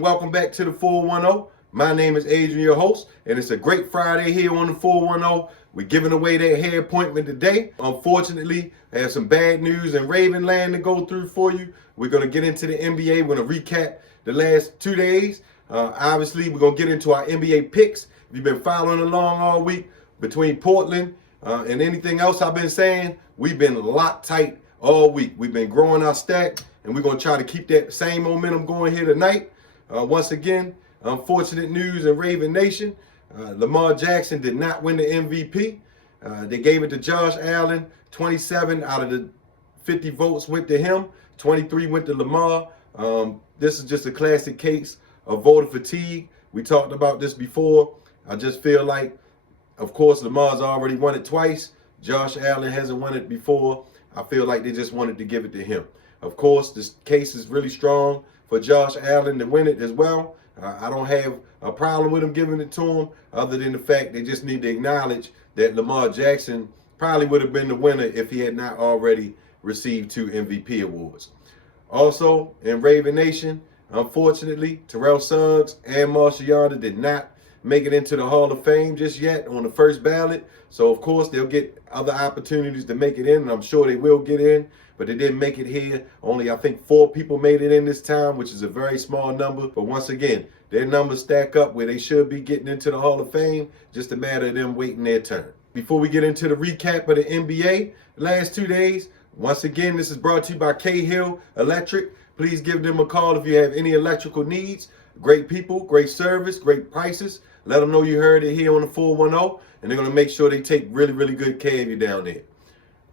and welcome back to the 410. My name is Adrian, your host, and it's a great Friday here on the 410. We're giving away that hair appointment today. Unfortunately, I have some bad news in Raven land to go through for you. We're going to get into the NBA. We're going to recap the last 2 days. Obviously, we're going to get into our NBA picks. If you've been following along all week, between Portland and anything else I've been saying, we've been locked tight all week. We've been growing our stack, and we're going to try to keep that same momentum going here tonight. Once again, unfortunate news in Raven Nation. Lamar Jackson did not win the MVP. They gave it to Josh Allen. 27 out of the 50 votes went to him. 23 went to Lamar. This is just a classic case of voter fatigue. We talked about this before. I just feel like, of course, Lamar's already won it twice. Josh Allen hasn't won it before. I feel like they just wanted to give it to him. Of course, this case is really strong for Josh Allen to win it as well. I don't have a problem with him giving it to him, other than the fact they just need to acknowledge that Lamar Jackson probably would have been the winner if he had not already received 2 MVP awards. Also, in Raven Nation, unfortunately, Terrell Suggs and Marshall Yonder did not make it into the Hall of Fame just yet on the first ballot. So, of course, they'll get other opportunities to make it in, and I'm sure they will get in, but they didn't make it here. Only, I think, 4 people made it in this time, which is a very small number. But once again, their numbers stack up where they should be getting into the Hall of Fame, just a matter of them waiting their turn. Before we get into the recap of the NBA, the last 2 days, once again, this is brought to you by Cahill Electric. Please give them a call if you have any electrical needs. Great people, great service, great prices. Let them know you heard it here on the 410, and they're going to make sure they take really, really good care of you down there.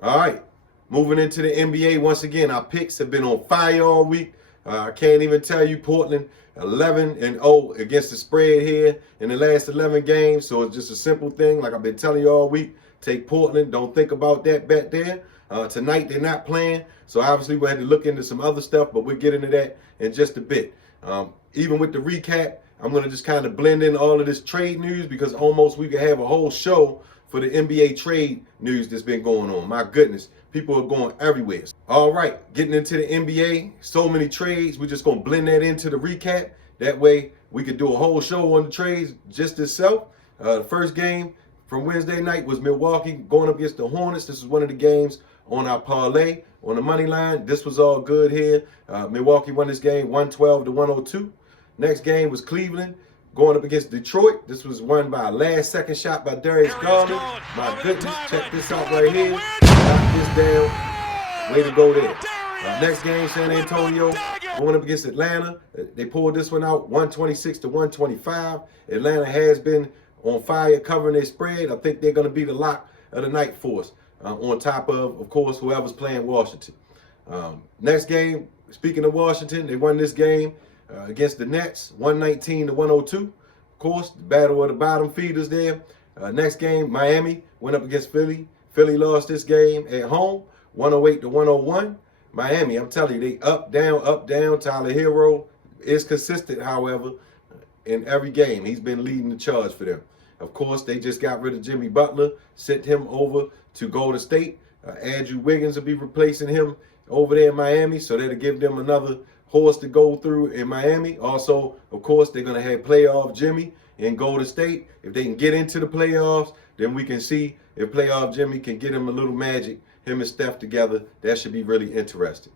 All right, moving into the NBA. Once again, our picks have been on fire all week. I can't even tell you, Portland 11-0 against the spread here in the last 11 games. So it's just a simple thing, like I've been telling you all week. Take Portland. Don't think about that bet there. Tonight they're not playing, so obviously we had to look into some other stuff, but we'll get into that in just a bit. Even with the recap, I'm going to just kind of blend in all of this trade news, because almost we could have a whole show for the NBA trade news that's been going on. My goodness, people are going everywhere. All right, getting into the NBA, so many trades. We're just going to blend that into the recap. That way we could do a whole show on the trades just itself. The first game from Wednesday night was Milwaukee going up against the Hornets. This is one of the games on our parlay on the money line. This was all good here. Milwaukee won this game 112-102. Next game was Cleveland going up against Detroit. This was won by a last-second shot by Darius Garland. My goodness, check this out right here. Knock this down. Way to go there. Next game, San Antonio going up against Atlanta. They pulled this one out 126-125. Atlanta has been on fire covering their spread. I think they're going to be the lock of the night for us, on top of course, whoever's playing Washington. Next game, speaking of Washington, they won this game against the Nets, 119-102. Of course, the battle of the bottom feeders there. Next game, Miami went up against Philly. Philly lost this game at home, 108-101. Miami, I'm telling you, they up, down. Tyler Hero is consistent, however, in every game. He's been leading the charge for them. Of course, they just got rid of Jimmy Butler, sent him over to Golden State. Andrew Wiggins will be replacing him over there in Miami, so that'll give them another horse to go through in Miami. Also, of course, they're going to have playoff Jimmy in Golden State. If they can get into the playoffs, then we can see if playoff Jimmy can get him a little magic, him and Steph together. That should be really interesting.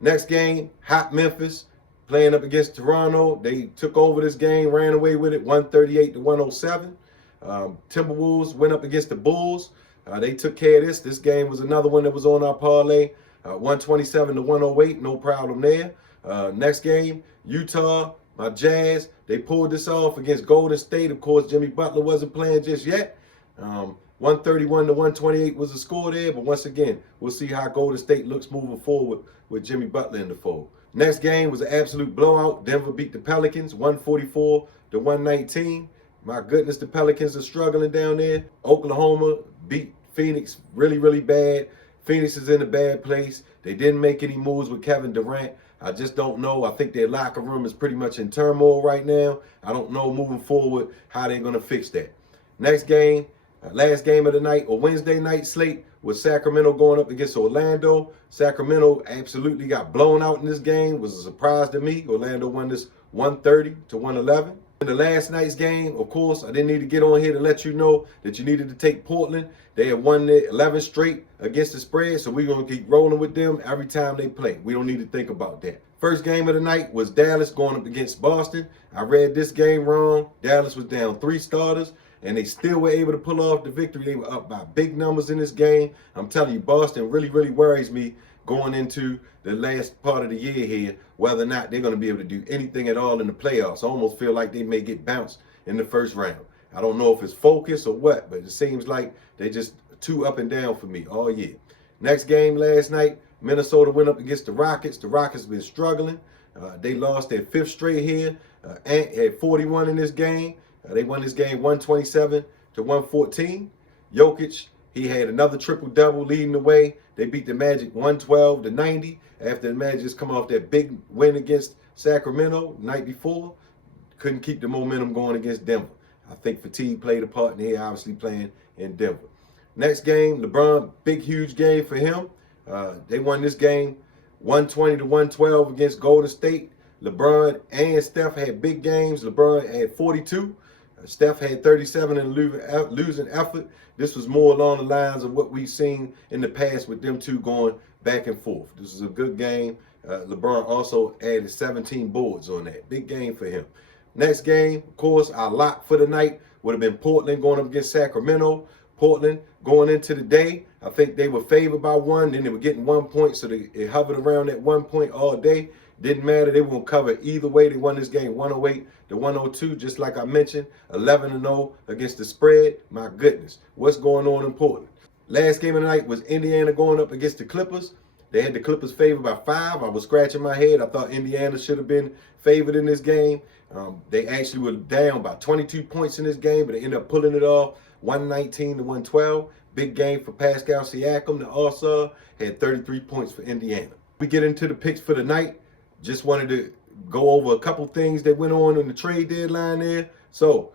Next game, hot Memphis playing up against Toronto. They took over this game, ran away with it, 138-107. Timberwolves went up against the Bulls. They took care of this. This game was another one that was on our parlay, 127-108. No problem there. Next game, Utah, my Jazz. They pulled this off against Golden State. Of course, Jimmy Butler wasn't playing just yet. 131-128 was the score there. But once again, we'll see how Golden State looks moving forward with Jimmy Butler in the fold. Next game was an absolute blowout. Denver beat the Pelicans 144-119. My goodness, the Pelicans are struggling down there. Oklahoma beat Phoenix really, really bad. Phoenix is in a bad place. They didn't make any moves with Kevin Durant. I just don't know. I think their locker room is pretty much in turmoil right now. I don't know moving forward how they're going to fix that. Next game, last game of the night, or Wednesday night slate, with Sacramento going up against Orlando. Sacramento absolutely got blown out in this game. It was a surprise to me. Orlando won this 130 to 111. In the last night's game, of course, I didn't need to get on here to let you know that you needed to take Portland. They have won their 11 straight against the spread, so we're going to keep rolling with them every time they play. We don't need to think about that. First game of the night was Dallas going up against Boston. I read this game wrong. Dallas was down 3 starters, and they still were able to pull off the victory. They were up by big numbers in this game. I'm telling you, Boston really, really worries me going into the last part of the year here, whether or not they're going to be able to do anything at all in the playoffs. I almost feel like they may get bounced in the first round. I don't know if it's focus or what, but it seems like they're just too up and down for me all year. Next game last night, Minnesota went up against the Rockets. The Rockets have been struggling. They lost their 5th straight here. Ant had 41 in this game. They won this game 127 to 114. Jokic, he had another triple-double leading the way. They beat the Magic 112 to 90 after the Magic just come off that big win against Sacramento the night before. Couldn't keep the momentum going against Denver. I think fatigue played a part in here, obviously playing in Denver. Next game, LeBron, big, huge game for him. They won this game 120 to 112 against Golden State. LeBron and Steph had big games. LeBron had 42. Steph had 37 in losing effort. This was more along the lines of what we've seen in the past with them two going back and forth. This was a good game. LeBron also added 17 boards on that. Big game for him. Next game, of course, our lock for the night would have been Portland going up against Sacramento. Portland going into the day, I think they were favored by 1. Then they were getting 1 point, so they hovered around that 1 point all day. Didn't matter. They were going to cover either way. They won this game 108 to 102, just like I mentioned. 11-0 against the spread. My goodness, what's going on in Portland? Last game of the night was Indiana going up against the Clippers. They had the Clippers favored by 5. I was scratching my head. I thought Indiana should have been favored in this game. They actually were down by 22 points in this game, but they ended up pulling it off 119 to 112. Big game for Pascal Siakam. The All-Star had 33 points for Indiana. We get into the picks for the night. Just wanted to go over a couple things that went on in the trade deadline there. So,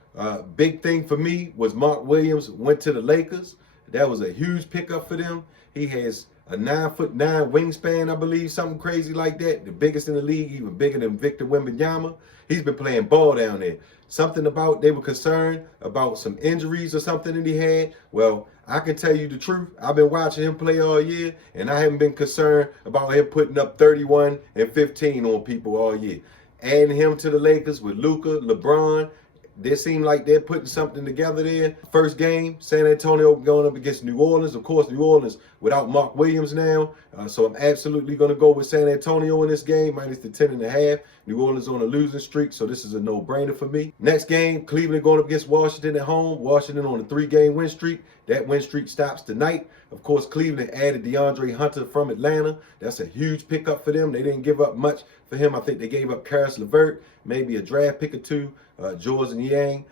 big thing for me was Mark Williams went to the Lakers. That was a huge pickup for them. He has a 9'9" wingspan, I believe, something crazy like that. The biggest in the league, even bigger than Victor Wembanyama. He's been playing ball down there. Something about they were concerned about some injuries or something that he had. Well, I can tell you the truth. I've been watching him play all year, and I haven't been concerned about him putting up 31 and 15 on people all year. Adding him to the Lakers with Luka, LeBron, they seem like they're putting something together there. First game, San Antonio going up against New Orleans. Of course, New Orleans without Mark Williams now. So I'm absolutely going to go with San Antonio in this game, minus the 10.5. New Orleans on a losing streak, so this is a no-brainer for me. Next game, Cleveland going up against Washington at home. Washington on a 3-game win streak. That win streak stops tonight. Of course, Cleveland added DeAndre Hunter from Atlanta. That's a huge pickup for them. They didn't give up much for him. I think they gave up Karis LeVert, maybe a draft pick or 2, George and Yang.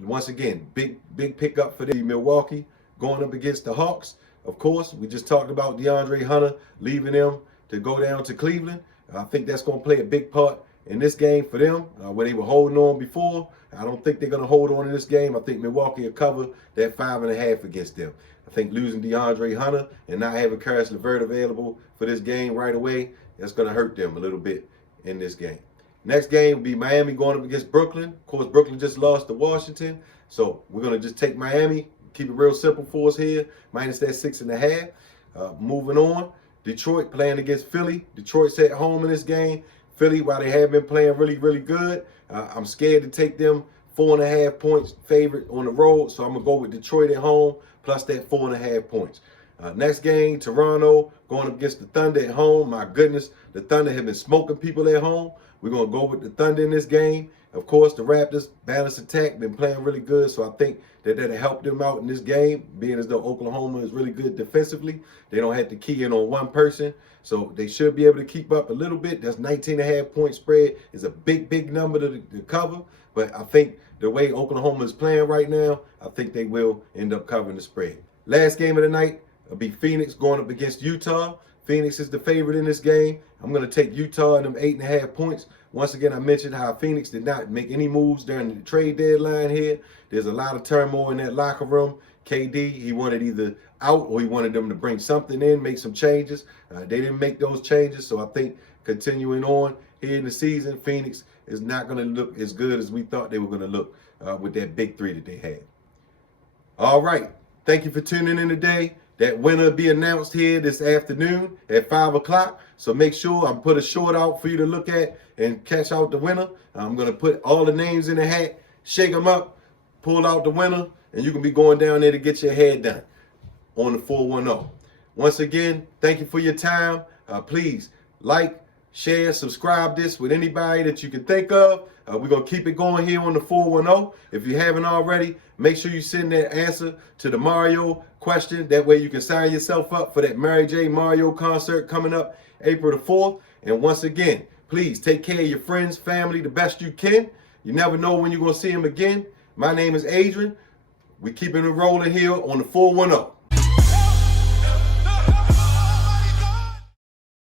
Once again, big pickup for the Milwaukee going up against the Hawks. Of course, we just talked about DeAndre Hunter leaving them to go down to Cleveland. I think that's going to play a big part in this game for them, where they were holding on before. I don't think they're going to hold on in this game. I think Milwaukee will cover that 5.5 against them. I think losing DeAndre Hunter and not having Karis LeVert available for this game right away, that's going to hurt them a little bit in this game. Next game will be Miami going up against Brooklyn. Of course, Brooklyn just lost to Washington. So we're going to just take Miami, keep it real simple for us here, minus that 6.5. Moving on, Detroit playing against Philly. Detroit's at home in this game. Philly, while they have been playing really, really good, I'm scared to take them 4.5 points favorite on the road. So I'm going to go with Detroit at home plus that 4.5 points. Next game, Toronto going up against the Thunder at home. My goodness, the Thunder have been smoking people at home. We're going to go with the Thunder in this game. Of course, the Raptors, balanced attack, been playing really good. So I think that that'll help them out in this game, being as though Oklahoma is really good defensively. They don't have to key in on one person. So they should be able to keep up a little bit. That's 19.5 point spread. Is a big number to cover. But I think the way Oklahoma is playing right now, I think they will end up covering the spread. Last game of the night will be Phoenix going up against Utah. Phoenix is the favorite in this game. I'm going to take Utah and them 8.5 points. Once again, I mentioned how Phoenix did not make any moves during the trade deadline here. There's a lot of turmoil in that locker room. KD, he wanted either out or he wanted them to bring something in, make some changes. They didn't make those changes, so I think continuing on here in the season, Phoenix is not going to look as good as we thought they were going to look with that big three that they had. All right. Thank you for tuning in today. That winner will be announced here this afternoon at 5 o'clock. So make sure I'm put a short out for you to look at and catch out the winner. I'm going to put all the names in the hat, shake them up, pull out the winner, and you can be going down there to get your hair done on the 410. Once again, thank you for your time. Please like, share, subscribe this with anybody that you can think of. We're going to keep it going here on the 410. If you haven't already, make sure you send that answer to the Mario question. That way you can sign yourself up for that Mary J. Mario concert coming up April the 4th. And once again, please take care of your friends, family the best you can. You never know when you're going to see them again. My name is Adrian. We're keeping it rolling here on the 410.